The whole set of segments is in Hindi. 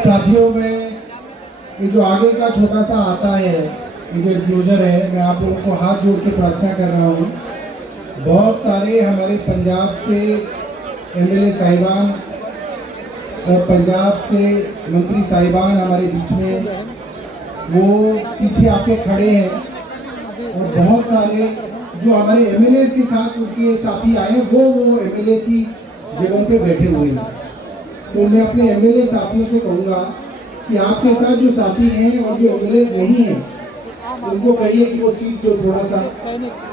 साथियों में ये जो आगे का छोटा सा आता है, ये जो एनक्लोजर है, मैं आप लोगों को हाथ जोड़ के प्रार्थना कर रहा हूँ। बहुत सारे हमारे पंजाब से एमएलए साहिबान और पंजाब से मंत्री साहिबान हमारे बीच में वो पीछे आके खड़े हैं और बहुत सारे जो हमारे एमएलए के साथ उनके साथी आए हैं वो एमएलए की जगहों पे बैठे हुए हैं। तो मैं अपने एमएलए साथियों से कहूँगा कि आपके साथ जो साथी हैं और जो एमएलए नहीं हैं उनको कहिए कि वो सीट जो थोड़ा सा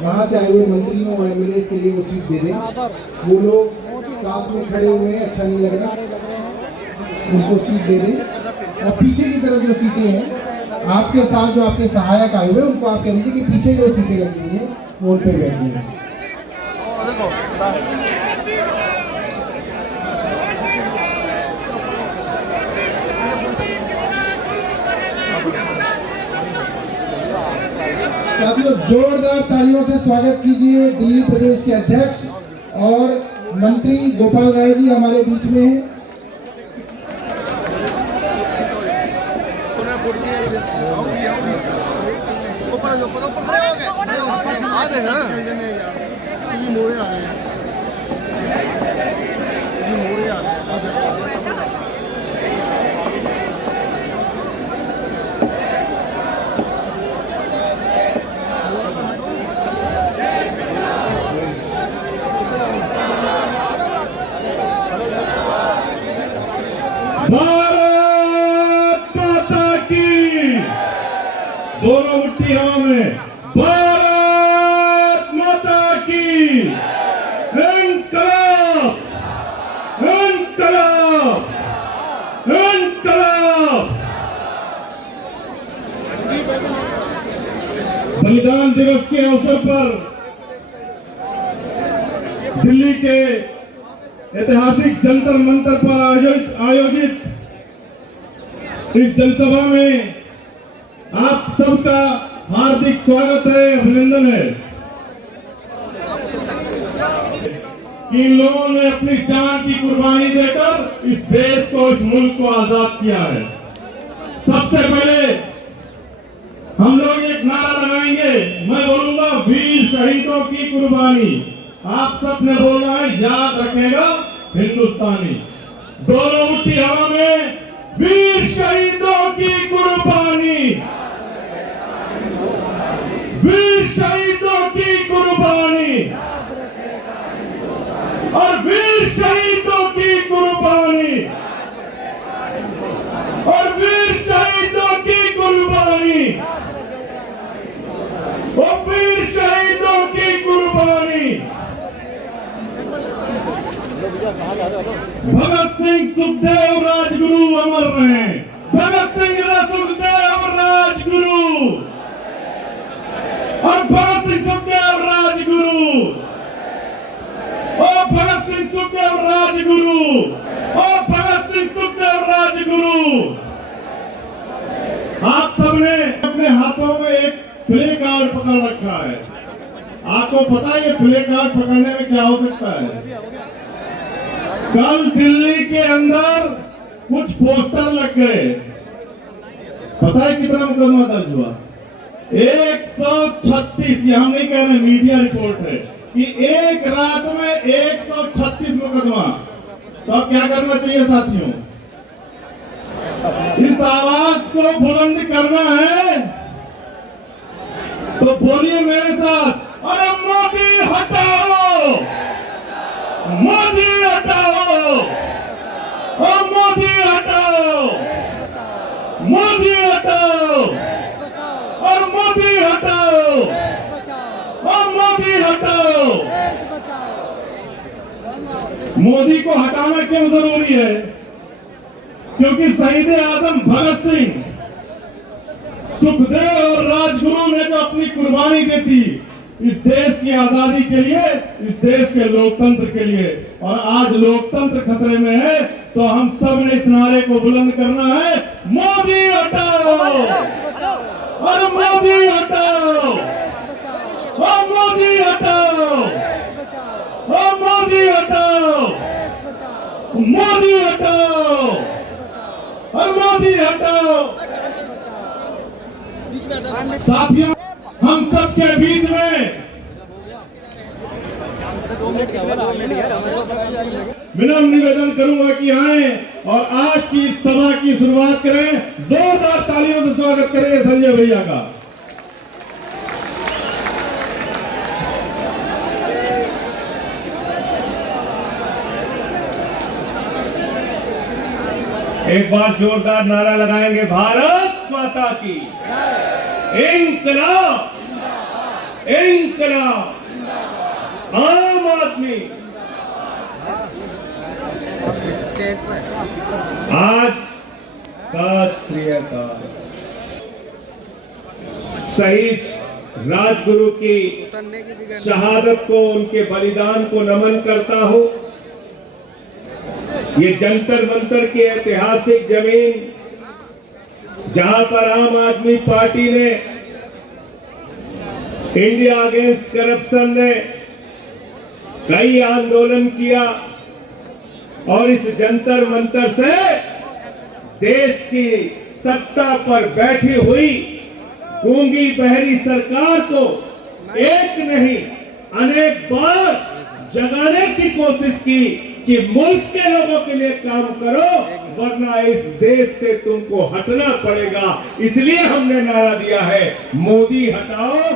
वहाँ से आए हुए मंत्रियों और एमएलए के लिए वो सीट दे दें। वो लोग साथ में खड़े हुए हैं, अच्छा नहीं लग रहा, उनको सीट दे दें। और पीछे की तरफ जो सीटें हैं आपके साथ जो आपके सहायक आए हुए उनको आप कह दीजिए कि पीछे जो सीटें लगी हुई हैं वो उन पर बैठिए। साथियों जोरदार तालियों से स्वागत कीजिए दिल्ली प्रदेश के अध्यक्ष और मंत्री गोपाल राय जी हमारे बीच में हैं। भारत माता की, दोनों मुट्ठी हवा में, भारत माता की, इंकलाब, इंकलाब, इंकलाब। बलिदान दिवस के अवसर पर दिल्ली के ऐतिहासिक जंतर मंतर पर आयोजित इस जनसभा में आप सबका हार्दिक स्वागत है, अभिनंदन है कि इन लोगों ने अपनी जान की कुर्बानी देकर इस देश को, इस मुल्क को आजाद किया है। सबसे पहले हम लोग एक नारा लगाएंगे, मैं बोलूंगा वीर शहीदों की कुर्बानी। आप सबने बोलना है, याद रखेगा हिंदुस्तानी। दोनों मुट्ठी हवा में, वीर शहीदों की कुर्बानी, वीर शहीदों की कुर्बानी और वीर शहीदों की कुर्बानी और वीर शहीदों की कुर्बानी और वीर शहीदों की कुर्बानी। भगत सिंह सुखदेव राजगुरु अमर रहे। भगत सिंह सुखदेव राजगुरु और भगत सिंह सुखदेव राजगुरु और भगत सिंह सुखदेव राजगुरु और भगत सिंह सुखदेव राजगुरु। आप सबने अपने हाथों में एक प्ले कार्ड पकड़ रखा है। आपको पता है ये प्ले कार्ड पकड़ने में क्या हो सकता है? कल दिल्ली के अंदर कुछ पोस्टर लग गए। पता है कितना मुकदमा दर्ज हुआ? 136। ये हम नहीं कह रहे, मीडिया रिपोर्ट है कि एक रात में 136 मुकदमा। तो अब क्या करना चाहिए साथियों? इस आवाज को बुलंद करना है तो बोलिए मेरे साथ, अरे मोदी हटाओ, मोदी हटाओ, और मोदी हटाओ, मोदी हटाओ, और मोदी हटाओ, और मोदी हटाओ। मोदी को हटाना क्यों जरूरी है? क्योंकि शहीद आजम भगत सिंह, सुखदेव और राजगुरु ने जो अपनी कुर्बानी दी थी इस देश की आजादी के लिए, इस देश के लोकतंत्र के लिए, और आज लोकतंत्र खतरे में है, तो हम सब ने इस नारे को बुलंद करना है, मोदी हटाओ, और मोदी हटाओ, और मोदी हटाओ, और मोदी हटाओ, मोदी हटाओ, और हटाओ। साथियों, हम सबके बीच में विनम्र निवेदन करूंगा कि आए और आज की इस सभा की शुरुआत करें। जोरदार तालियों से स्वागत करें संजय भैया का। एक बार जोरदार नारा लगाएंगे, भारत माता की इंकलाब, इंकलाब, आम आदमी। आज सत श्री अकाल। शहीद राजगुरु की शहादत को, उनके बलिदान को नमन करता हूं। ये जंतर मंतर की ऐतिहासिक जमीन, जहां पर आम आदमी पार्टी ने, इंडिया अगेंस्ट करप्शन ने कई आंदोलन किया और इस जंतर मंतर से देश की सत्ता पर बैठी हुई गूंगी बहरी सरकार को एक नहीं अनेक बार जगाने की कोशिश की कि मुल्क के लोगों के लिए काम करो, वरना इस देश से तुमको हटना पड़ेगा। इसलिए हमने नारा दिया है, मोदी हटाओ,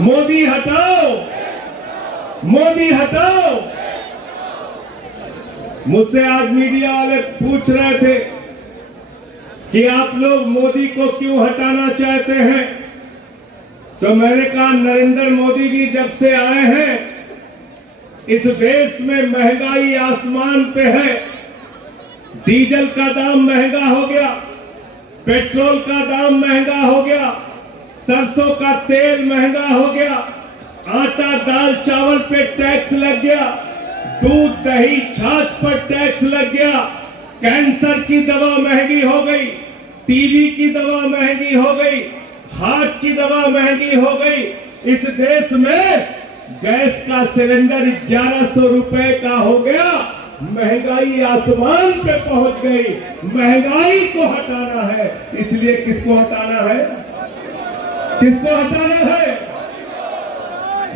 मोदी हटाओ, मोदी हटाओ। मुझसे आज मीडिया वाले पूछ रहे थे कि आप लोग मोदी को क्यों हटाना चाहते हैं, तो मैंने कहा, नरेंद्र मोदी जी जब से आए हैं इस देश में महंगाई आसमान पे है। डीजल का दाम महंगा हो गया, पेट्रोल का दाम महंगा हो गया, सरसों का तेल महंगा हो गया, आटा दाल चावल पे टैक्स लग गया, दूध दही छाछ पर टैक्स लग गया, कैंसर की दवा महंगी हो गई, टीबी की दवा महंगी हो गई, हार्ट की दवा महंगी हो गई। इस देश में गैस का सिलेंडर 1100 रुपए का हो गया। महंगाई आसमान पे पहुंच गई। महंगाई को हटाना है, इसलिए किसको हटाना है, किसको हटाना है?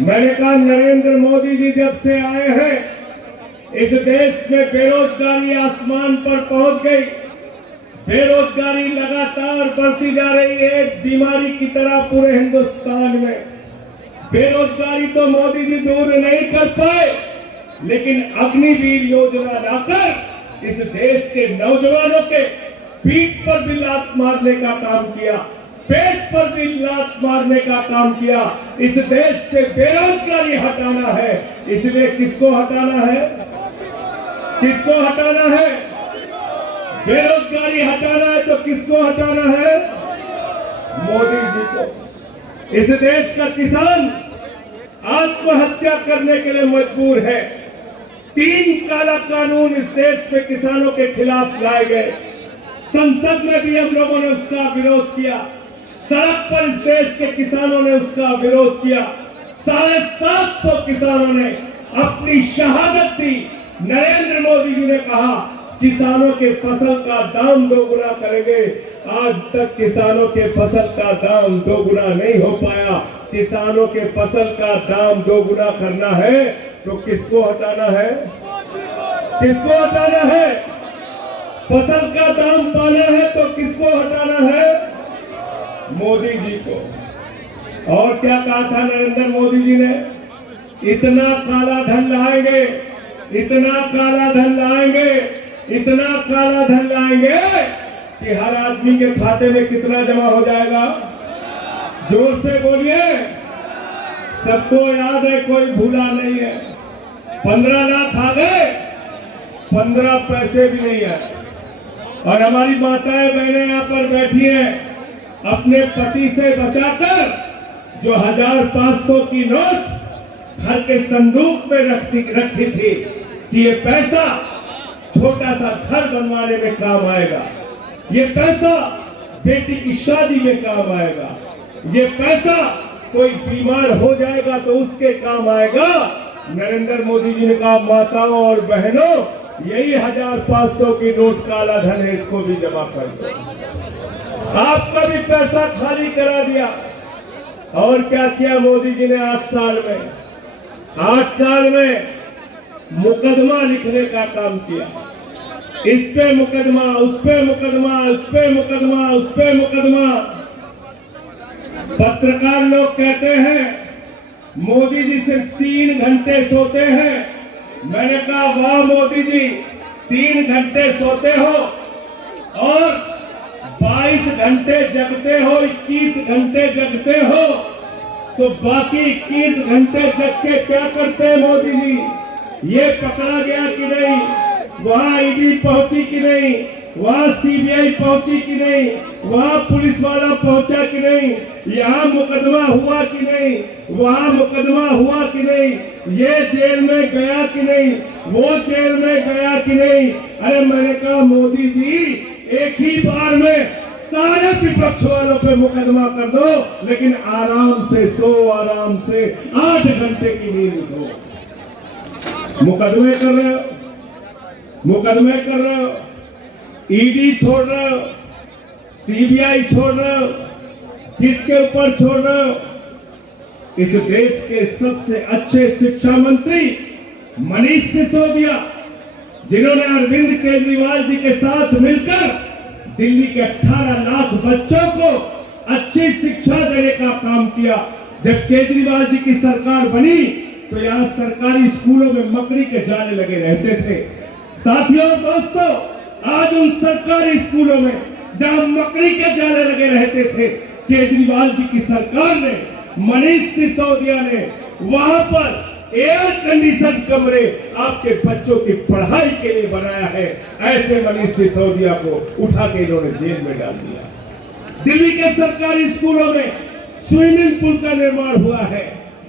मैंने कहा, नरेंद्र मोदी जी जब से आए हैं इस देश में बेरोजगारी आसमान पर पहुंच गई। बेरोजगारी लगातार बढ़ती जा रही है, एक बीमारी की तरह पूरे हिंदुस्तान में। बेरोजगारी तो मोदी जी दूर नहीं कर पाए, लेकिन अग्निवीर योजना लाकर इस देश के नौजवानों के पीठ पर भी लात मारने का काम किया, पेट पर भी लात मारने का काम किया। इस देश से बेरोजगारी हटाना है, इसलिए किसको हटाना है, किसको हटाना है? बेरोजगारी हटाना है तो किसको हटाना है? मोदी जी को। इस देश का किसान आत्महत्या करने के लिए मजबूर है। 3 काला कानून इस देश में किसानों के खिलाफ लाए गए। संसद में भी हम लोगों ने उसका विरोध किया, सड़क पर इस देश के किसानों ने उसका विरोध किया। 750 किसानों ने अपनी शहादत दी। नरेंद्र मोदी जी ने कहा, किसानों के फसल का दाम दोगुना करेंगे। आज तक किसानों के फसल का दाम दोगुना नहीं हो पाया। किसानों के फसल का दाम दोगुना करना है तो किसको हटाना है, किसको हटाना है? फसल का दाम पाना है तो किसको हटाना है? मोदी जी को। और क्या कहा था नरेंद्र मोदी जी ने? इतना काला धन लाएंगे, इतना काला धन लाएंगे, इतना काला धन लाएंगे कि हर आदमी के खाते में कितना जमा हो जाएगा? जोर से बोलिए। सबको याद है, कोई भूला नहीं है। 15 लाख आ गए, 15 पैसे भी नहीं है। और हमारी माताएं बहनें यहाँ पर बैठी हैं, अपने पति से बचाकर जो 1500 की नोट घर के संदूक में रखी थी कि ये पैसा छोटा सा घर बनवाने में काम आएगा, ये पैसा बेटी की शादी में काम आएगा, ये पैसा कोई बीमार हो जाएगा तो उसके काम आएगा। नरेंद्र मोदी जी ने कहा, माताओं और बहनों, यही 1500 की नोट काला धन है, इसको भी जमा कर दो। आपका भी पैसा खाली करा दिया। और क्या किया मोदी जी ने 8 साल में? 8 साल में मुकदमा लिखने का काम किया। इस पे मुकदमा, उस पे मुकदमा, उस पे मुकदमा, उस पे मुकदमा। पत्रकार लोग कहते हैं मोदी जी सिर्फ 3 घंटे सोते हैं। मैंने कहा वाह मोदी जी, 3 घंटे सोते हो और 22 घंटे जगते हो, 21 घंटे जगते हो, तो बाकी 21 घंटे जग के क्या करते हैं मोदी जी? ये पकड़ा गया कि नहीं? वहां ईडी पहुंची कि नहीं? वहां सीबीआई पहुंची कि नहीं? वहां पुलिस वाला पहुंचा कि नहीं? यहाँ मुकदमा हुआ कि नहीं? वहां मुकदमा हुआ कि नहीं? ये जेल में गया कि नहीं? वो जेल में गया कि नहीं? अरे मैंने कहा मोदी जी, एक ही बार में सारे विपक्ष वालों पे मुकदमा कर दो, लेकिन आराम से सो, आराम से 8 घंटे की नींद सो। मुकदमे कर रहे हो, मुकदमे कर रहे हो, ईडी छोड़ रहे हो, सीबीआई छोड़ रहे हो, किसके ऊपर छोड़ रहे हो? इस देश के सबसे अच्छे शिक्षा मंत्री मनीष सिसोदिया, जिन्होंने अरविंद केजरीवाल जी के साथ मिलकर दिल्ली के 18 लाख बच्चों को अच्छी शिक्षा देने का काम किया। जब केजरीवाल जी की सरकार बनी तो यहाँ सरकारी स्कूलों में मकड़ी के जाले लगे रहते थे। साथियों, दोस्तों, आज उन सरकारी स्कूलों में जहां मकड़ी के जाले लगे रहते थे, केजरीवाल जी की सरकार ने, मनीष सिसोदिया ने वहां पर एयर कंडीशन कमरे आपके बच्चों की पढ़ाई के लिए बनाया है। ऐसे मनीष सिसोदिया को उठा के इन्होंने जेल में डाल दिया। दिल्ली के सरकारी स्कूलों में स्विमिंग पूल का निर्माण हुआ है,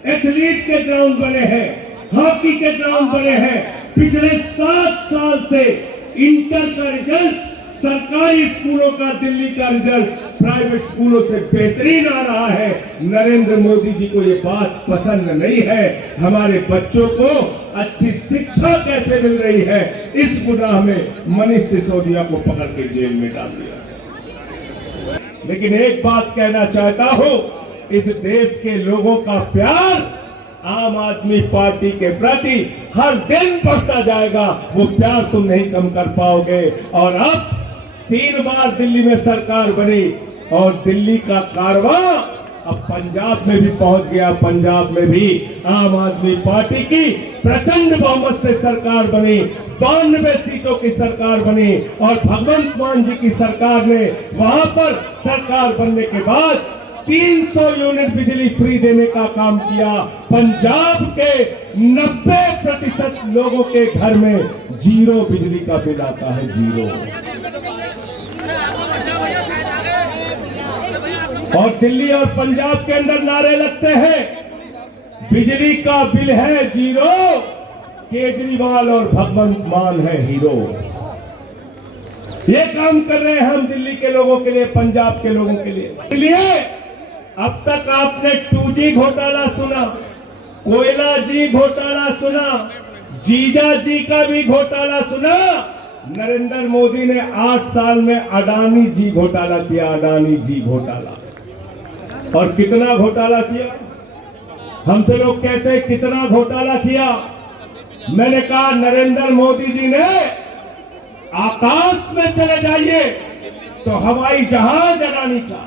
एथलीट के ग्राउंड बने हैं, हॉकी के ग्राउंड बने हैं। पिछले 7 साल से इंटर का रिजल्ट, सरकारी स्कूलों का दिल्ली का रिजल्ट प्राइवेट स्कूलों से बेहतरीन आ रहा है। नरेंद्र मोदी जी को ये बात पसंद नहीं है। हमारे बच्चों को अच्छी शिक्षा कैसे मिल रही है, इस गुनाह में मनीष सिसोदिया को पकड़ के जेल में डाल दिया। लेकिन एक बात कहना चाहता हूं, इस देश के लोगों का प्यार आम आदमी पार्टी के प्रति हर दिन बढ़ता जाएगा। वो प्यार तुम नहीं कम कर पाओगे। और अब 3 बार दिल्ली में सरकार बनी और दिल्ली का कारवां अब पंजाब में भी पहुंच गया। पंजाब में भी आम आदमी पार्टी की प्रचंड बहुमत से सरकार बनी, 92 सीटों की सरकार बनी। और भगवंत मान जी की सरकार ने वहां पर सरकार बनने के बाद 300 यूनिट बिजली फ्री देने का काम किया। पंजाब के 90% लोगों के घर में 0 बिजली का बिल आता है, 0। और दिल्ली और पंजाब के अंदर नारे लगते हैं, बिजली का बिल है 0, केजरीवाल और भगवंत मान है हीरो। ये काम कर रहे हैं हम दिल्ली के लोगों के लिए, पंजाब के लोगों के लिए। इसलिए अब तक आपने 2G घोटाला सुना, कोयला जी घोटाला सुना, जीजा जी का भी घोटाला सुना। नरेंद्र मोदी ने 8 साल में अडानी जी घोटाला किया, अडानी जी घोटाला। और कितना घोटाला किया? हमसे लोग कहते हैं कितना घोटाला किया। मैंने कहा नरेंद्र मोदी जी ने आकाश में चले जाइए तो हवाई जहाज अडानी का,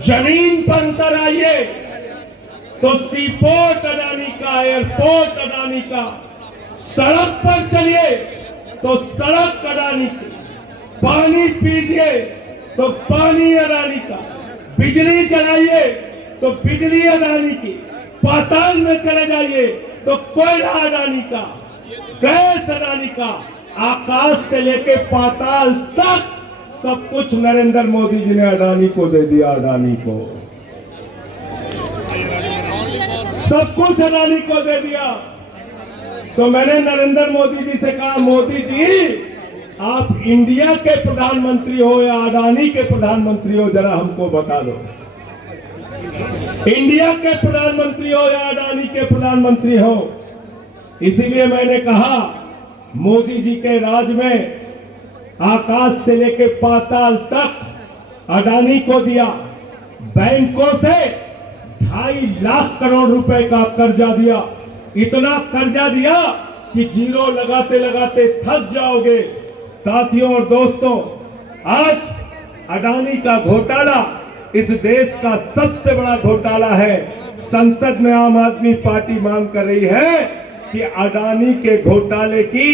जमीन पर उतर आइए तो सीपोर्ट अडानी का, एयरपोर्ट अडानी का, सड़क पर चलिए तो सड़क अडानी की, पानी पीजिए तो पानी अडानी का, बिजली जलाइए तो बिजली अडानी की, पाताल में चले जाइए तो कोयला अडानी का, गैस अडानी का, आकाश से लेके पाताल तक सब कुछ नरेंद्र मोदी जी ने अडानी को दे दिया। अडानी को सब कुछ अडानी को दे दिया। तो मैंने नरेंद्र मोदी जी से कहा, मोदी जी आप इंडिया के प्रधानमंत्री हो या अडानी के प्रधानमंत्री हो, जरा हमको बता दो। इंडिया के प्रधानमंत्री हो या अडानी के प्रधानमंत्री हो। इसीलिए मैंने कहा मोदी जी के राज में आकाश से लेके पाताल तक अडानी को दिया, बैंकों से 2.5 लाख करोड़ रुपए का कर्जा दिया। इतना कर्जा दिया कि जीरो लगाते लगाते थक जाओगे। साथियों और दोस्तों, आज अडानी का घोटाला इस देश का सबसे बड़ा घोटाला है। संसद में आम आदमी पार्टी मांग कर रही है कि अडानी के घोटाले की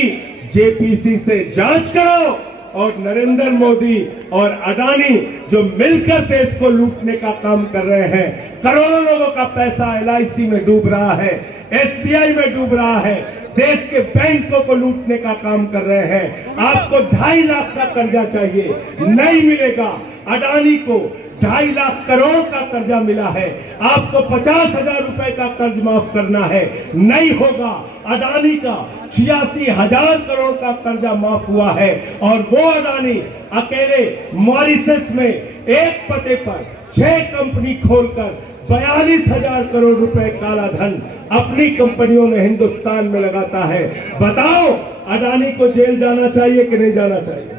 जेपीसी से जांच करो और नरेंद्र मोदी और अडानी जो मिलकर देश को लूटने का काम कर रहे हैं, करोड़ों लोगों का पैसा एलआईसी में डूब रहा है, एसबीआई में डूब रहा है, देश के बैंकों को लूटने का काम कर रहे हैं। आपको 2.5 लाख का कर्जा चाहिए, नहीं मिलेगा। अडानी को 2.5 लाख करोड़ का कर्जा मिला है, आपको 50,000 रुपए का कर्ज माफ करना है, नहीं होगा। अडानी का 86,000 करोड़ का कर्जा माफ हुआ है और वो अडानी अकेले मॉरिशस में एक पते पर 6 कंपनी खोलकर 42,000 करोड़ रुपए काला धन अपनी कंपनियों में हिंदुस्तान में लगाता है। बताओ, अडानी को जेल जाना चाहिए कि नहीं जाना चाहिए?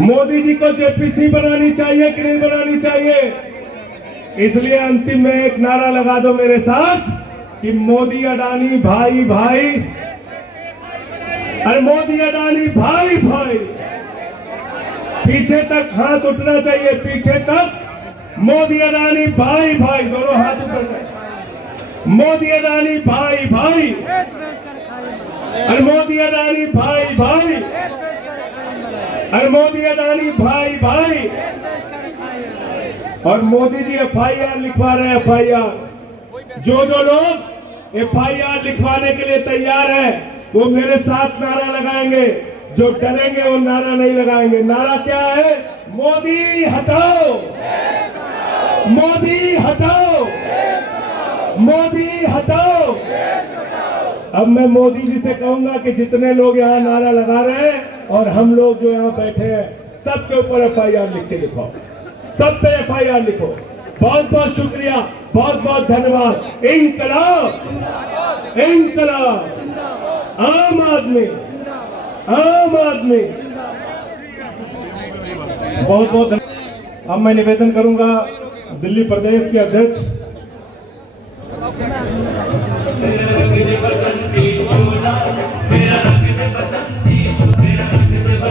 मोदी जी को जेपीसी बनानी चाहिए कि नहीं बनानी चाहिए? इसलिए अंतिम में एक नारा लगा दो मेरे साथ कि मोदी अडानी भाई भाई, अरे मोदी अडानी भाई भाई। पीछे तक हाथ उठना चाहिए, पीछे तक। मोदी अडानी भाई भाई, दोनों हाथ ऊपर कर। मोदी अडानी भाई भाई, अरे मोदी अडानी भाई भाई, अरे मोदी अडानी भाई भाई। और मोदी जी एफआईआर लिखवा रहे हैं, एफआईआर। जो लोग एफआईआर लिखवाने के लिए तैयार है वो मेरे साथ नारा लगाएंगे। जो डरेंगे वो नारा नहीं लगाएंगे। नारा क्या है? मोदी हटाओ, मोदी हटाओ, मोदी हटाओ। अब मैं मोदी जी से कहूंगा कि जितने लोग यहाँ नारा लगा रहे हैं और हम लोग जो यहाँ बैठे हैं, सबके ऊपर एफआईआर लिख के लिखो, सब पे एफआईआर लिखो। बहुत बहुत शुक्रिया, बहुत बहुत धन्यवाद। इंकलाब, इंकलाब, आम आदमी, आम आदमी। बहुत बहुत धन्यवाद। अब मैं निवेदन करूंगा दिल्ली प्रदेश के अध्यक्ष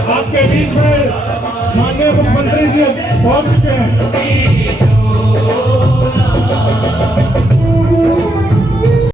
आपके बीच में माननीय मुख्यमंत्री जी पहुंच चुके हैं।